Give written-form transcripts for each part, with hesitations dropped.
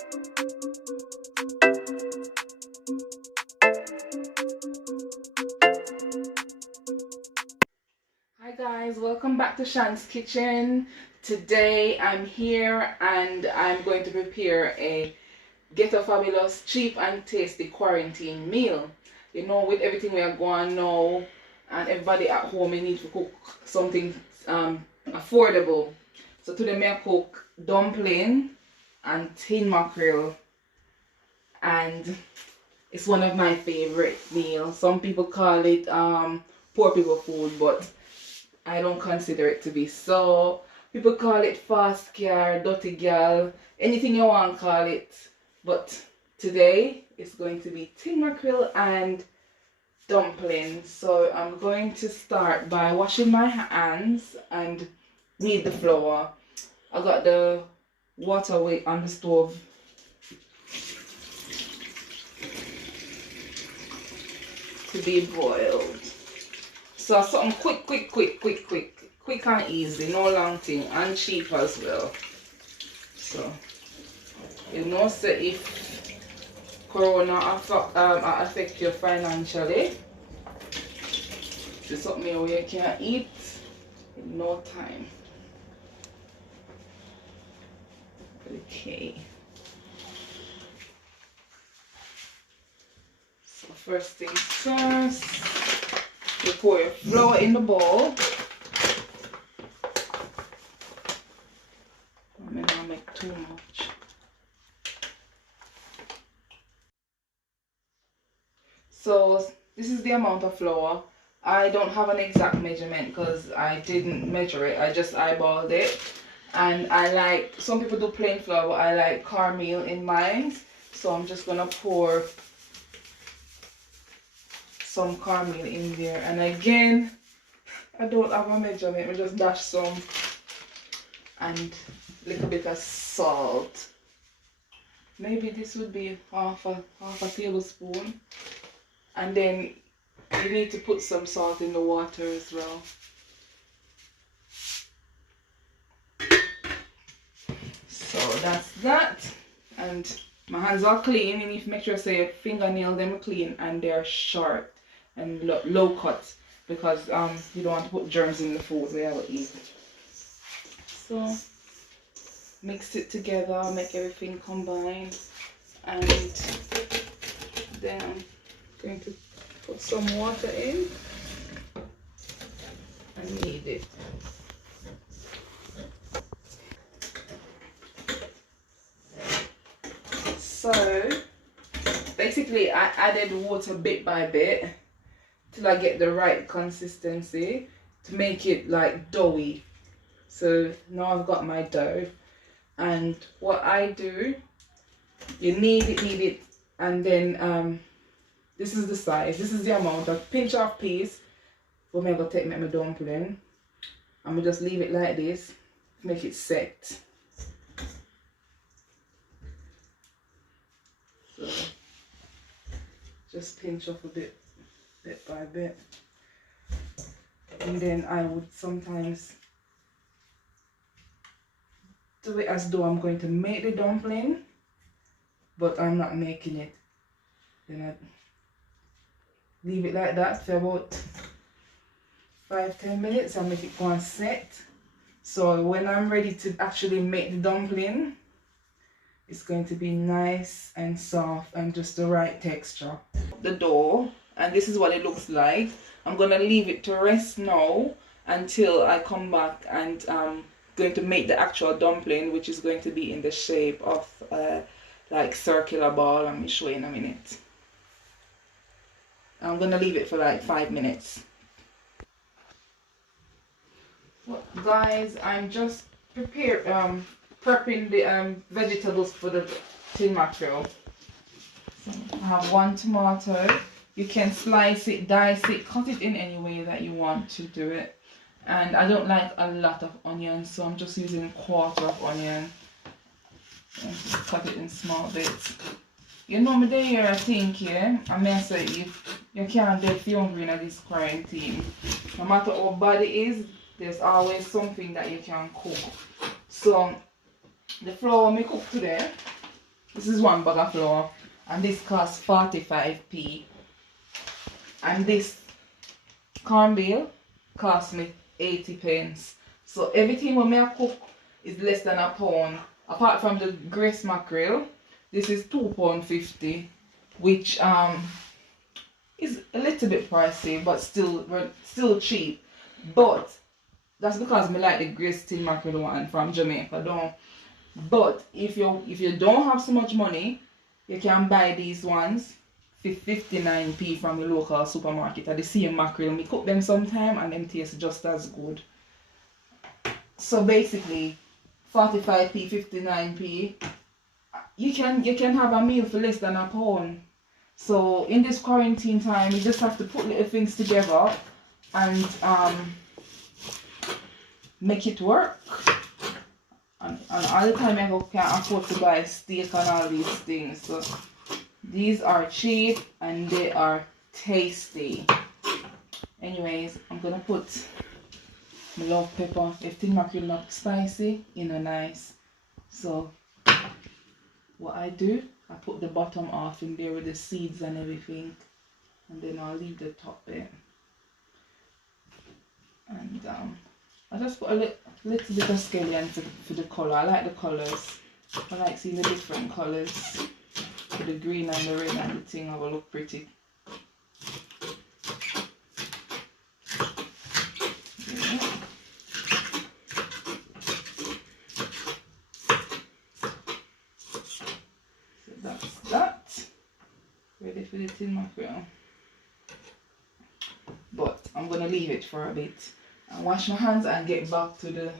Hi guys, welcome back to Shan's Kitchen. Today I'm here and I'm going to prepare a Ghetto fabulous, cheap and tasty quarantine meal. You know, with everything we are going now and everybody at home, you need to cook something affordable. So today I cook dumpling and tin mackerel, and it's one of my favorite meals. Some people call it poor people food, but I don't consider it to be so. People call it fast car, dirty girl, anything you want to call it. But today it's going to be tin mackerel and dumplings. So I'm going to start by washing my hands and knead the flour. I got the water weight on the stove to be boiled. So something quick and easy, no long thing, and cheap as well. So you know, say if Corona affect you financially, it's something where you can eat in no time. Okay. So first things first, you pour your flour in the bowl. I may not make too much. So this is the amount of flour. I don't have an exact measurement because I didn't measure it. I just eyeballed it. And I like, some people do plain flour, but I like cornmeal in mine. So I'm just gonna pour some cornmeal in there. And again, I don't have a measurement. I just dash some and a little bit of salt. Maybe this would be half a tablespoon. And then you need to put some salt in the water as well. So that's that. And my hands are clean. You need to make sure say your fingernails them clean and they're short and low cut, because you don't want to put germs in the food we have to eat. So mix it together, make everything combine, and then I'm going to put some water in and knead it. So basically I added water bit by bit till I get the right consistency to make it like doughy. So now I've got my dough, and what I do, you knead it, and then this is the size, this is the amount of pinch of piece what I'm going to take make my dumpling. I'm going to just leave it like this, make it set. So just pinch off a bit by bit. And then I would sometimes do it as though I'm going to make the dumpling, but I'm not making it. Then I leave it like that for about 5-10 minutes and make it go and set. So when I'm ready to actually make the dumpling, it's going to be nice and soft and just the right texture. The dough, and this is what it looks like. I'm gonna leave it to rest now until I come back, and going to make the actual dumpling, which is going to be in the shape of like circular ball. Let me show you in a minute. I'm gonna leave it for like 5 minutes. Well, guys, I'm just prepping the vegetables for the tin mackerel. So I have 1 tomato. You can slice it, dice it, cut it in any way that you want to do it. And I don't like a lot of onion, so I'm just using 1/4 of onion. And cut it in small bits. You know me there, I think, yeah? I may say if you can't get hungry in this quarantine, no matter how bad it is, there's always something that you can cook. So the flour I cook today, This is 1 bag of flour, and this costs 45p. And this cornmeal cost me 80 pence. So everything when I cook is less than a pound. Apart from the grace mackerel, this is £2.50, which is a little bit pricey, but still cheap. But that's because I like the grace tin mackerel one from Jamaica. But if you don't have so much money, you can buy these ones for 59p from the local supermarket. At the same mackerel, me cook them sometime and them taste just as good. So basically, 45p, 59p, you can have a meal for less than a pound. So in this quarantine time, you just have to put little things together and make it work. And all the time I can't afford to buy steak and all these things. So these are cheap and they are tasty. Anyways, I'm gonna put my love pepper. If tin mackerel not spicy, you know, nice. So what I do, I put the bottom off in there with the seeds and everything, and then I'll leave the top there. And I just put a little bit of scallion for the colour. I like the colours. I like seeing the different colours. For the green and the red and the thing, will look pretty. Yeah. So that's that. Ready for the tin mackerel. But I'm going to leave it for a bit and wash my hands and get back to the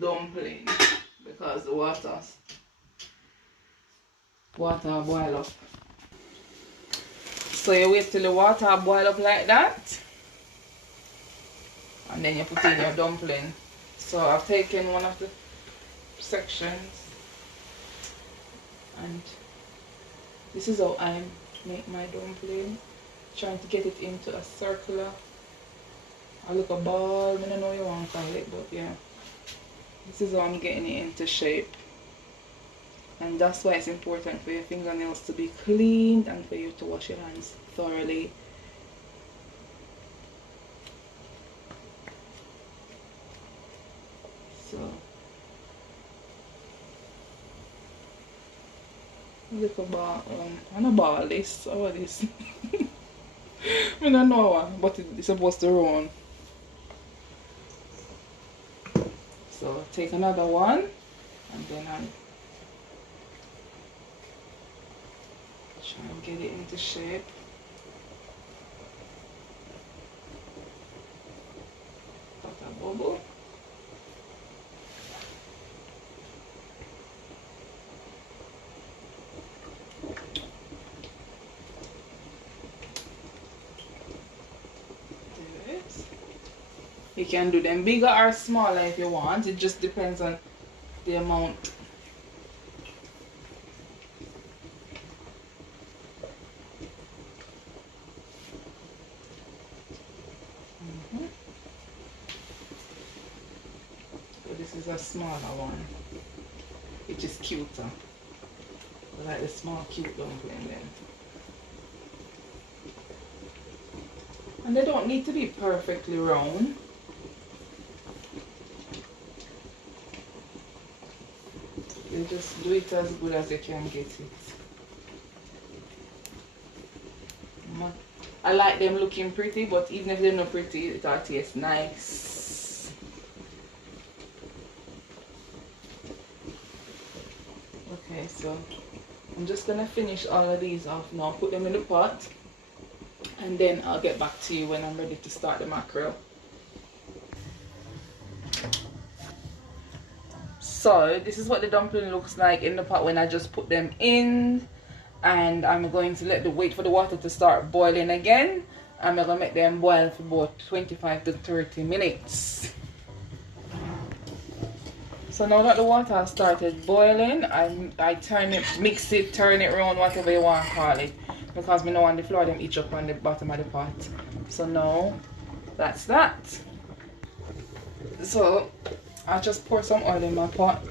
dumpling because the water boil up. So you wait till the water boil up like that, and then you put in your dumpling. So I've taken one of the sections, and this is how I make my dumpling. Trying to get it into a circular, a little ball. I don't know what you want to call it, but yeah, this is how I'm getting it into shape. And that's why it's important for your fingernails to be cleaned and for you to wash your hands thoroughly. So a little ball, I don't ball this, or this. I don't know, but it's supposed to run. So take another one, and then I try and get it into shape. Got a bubble. You can do them bigger or smaller if you want. It just depends on the amount. So this is a smaller one, which is cuter. I like the small cute dumpling then. And they don't need to be perfectly round. You just do it as good as you can get it. I like them looking pretty, but even if they're not pretty, it'll taste nice. Okay, so I'm just gonna finish all of these off now, put them in the pot, and then I'll get back to you when I'm ready to start the mackerel. So this is what the dumpling looks like in the pot when I just put them in, and I'm going to wait for the water to start boiling again. I'm going to make them boil for about 25 to 30 minutes. So now that the water has started boiling, I turn it, mix it, turn it around, whatever you want to call it, because we don't want the flour them each up on the bottom of the pot. So now that's that. So I just pour some oil in my pot.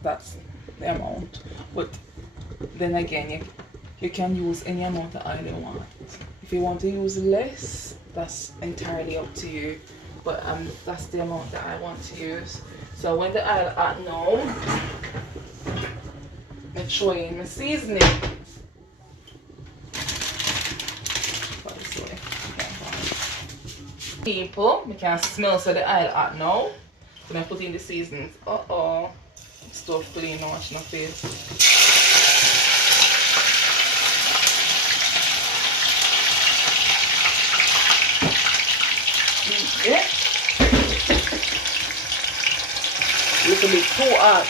That's the amount. But then again, you can use any amount of oil you want. If you want to use less, that's entirely up to you. But that's the amount that I want to use. So when the oil hot now, I'm showing my seasoning. People, we can smell so the oil hot now. So I put in the seasonings. Stove clean, no wash no face. Yeah. A little bit too hot.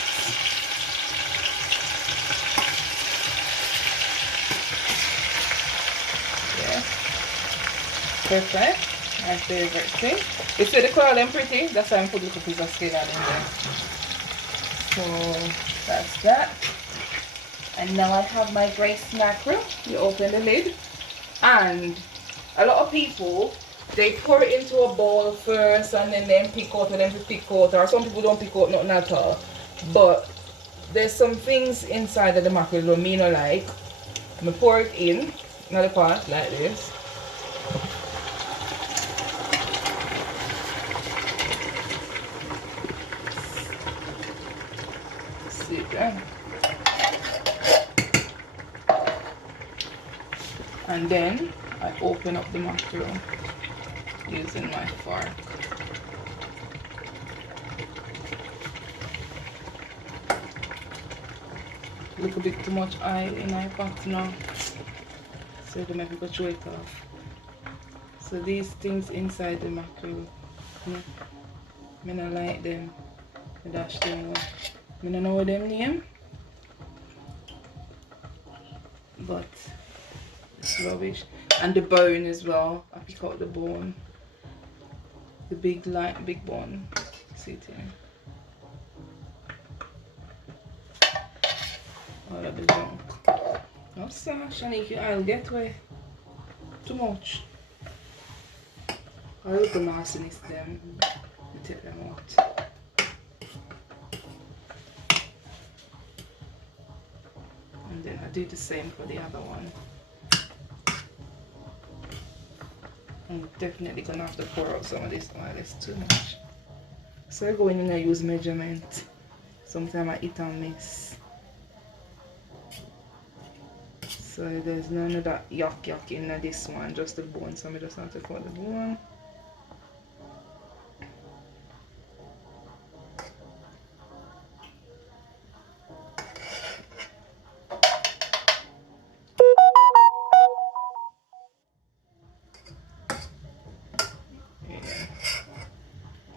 Yeah. Perfect. My favorite thing. You see the color them pretty? That's why I put a little piece of skin on in there. So that's that. And now I have my braised mackerel. You open the lid. And a lot of people, they pour it into a bowl first and then pick out, and then pick out. Or some people don't pick out nothing at all. But there's some things inside of the mackerel that me no like. I'm gonna pour it in another pot like this. Sit there. And then I open up the mackerel using my fork. A little bit too much oil in my pot now, so I maybe go throw it off. So these things inside the mackerel, I don't like them. I dash them out. I don't know what them name, but it's rubbish. And the bone as well. I pick out the bone, the big bone. See it here. All of the junk. No, sir, Shanique, I'll get away. Too much. I look at the nastiness them. I take them out. And then I do the same for the other one. I'm definitely gonna have to pour out some of this oil. It's too much. So I go in and I use measurement. Sometimes I eat and miss. So there's none of that yuck in this one, just the bone. So I just have to cut the bone.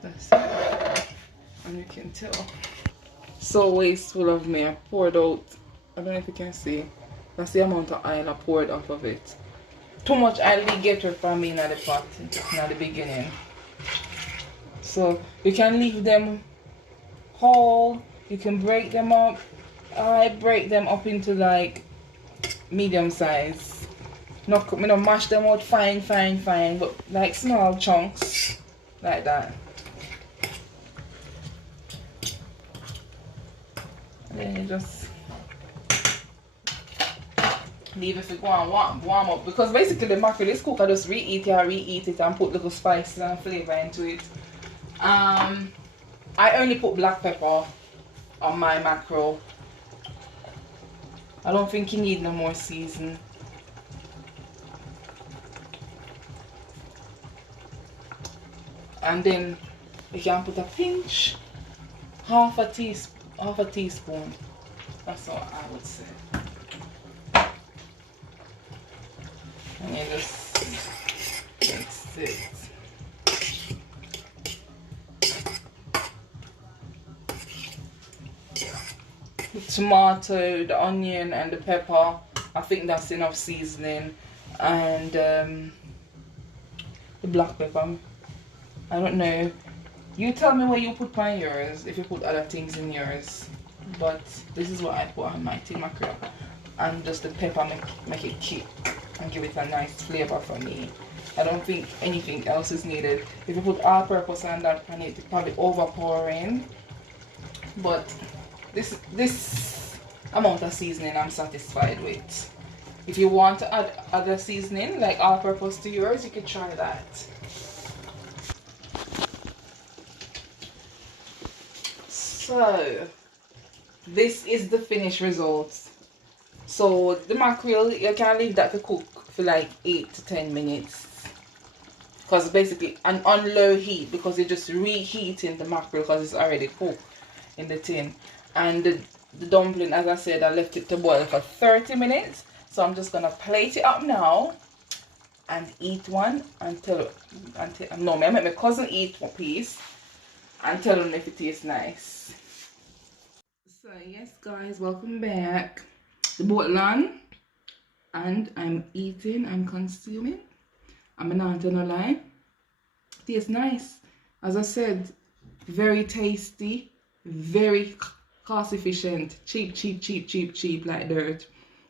That's it. And you can tell. So wasteful of me. I poured out, I don't know if you can see, that's the amount of oil I poured off of it. Too much oil did get rid from me in the pot in the beginning. So you can leave them whole, you can break them up. I break them up into like medium size. Not mash them out fine, but like small chunks like that. And then you just leave it to go and warm up, because basically the mackerel is cooked. I just reheat it and put little spices and flavor into it. I only put black pepper on my mackerel. I don't think you need no more season. And then you can put a pinch, half a teaspoon. That's what I would say. And you just mix it. The tomato, the onion and the pepper, I think that's enough seasoning. And the black pepper, I don't know. You tell me where you put my yours, if you put other things in yours. But this is what I put on my tin mackerel. And just the pepper make it kick and give it a nice flavor for me. I don't think anything else is needed. If you put all purpose on that pan, it's probably overpowering. But this amount of seasoning I'm satisfied with. If you want to add other seasoning like all-purpose to yours, you could try that. So this is the finished result. So the mackerel, you can leave that to cook for like 8 to 10 minutes, because basically on low heat, because you're just reheating the mackerel because it's already cooked in the tin. And the dumpling, as I said, I left it to boil for 30 minutes. So I'm just gonna plate it up now and eat one until no, I make my cousin eat one piece and tell them if it tastes nice. So yes guys, welcome back. The bottle on and I'm eating and consuming. I'm not gonna lie, tastes nice. As I said, very tasty, very cost efficient, cheap like dirt,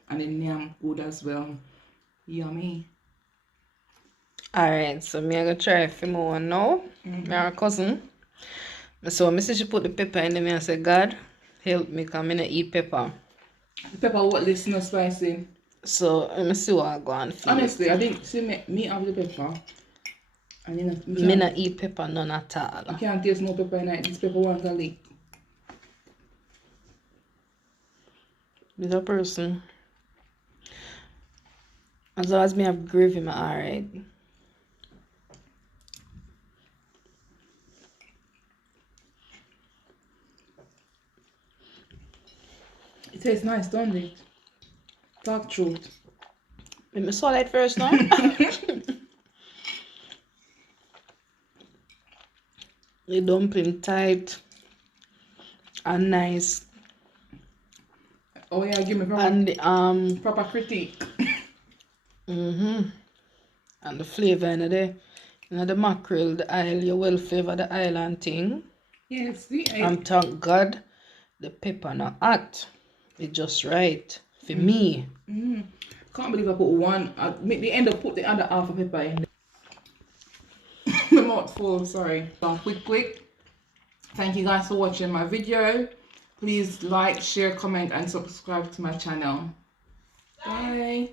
and then yam good as well. Yummy. Alright, so me I gonna try a few more now. My cousin. So I see she put the pepper in there, I say, God help me, because I don't eat pepper. The pepper what listen no spicy. So let me see what I go and feel. Honestly, I think see me have the pepper. And you know, me not eat pepper none at all. You can't taste no pepper in it. This pepper one garlic. This a person. As long as me have gravy, me alright. It tastes nice, don't it? Talk truth. Let me swallow it first now. The dumpling tight and nice. Oh yeah, give me proper, and the proper critique. And the flavor in there. You know the mackerel, the oil, you well flavor the island thing. Yes, the and thank God the pepper not hot. It's just right for me. Can't believe I put one. I make the end up put the other half of pepper in. My mouth full, sorry. So quick. Thank you guys for watching my video. Please like, share, comment and subscribe to my channel. Bye.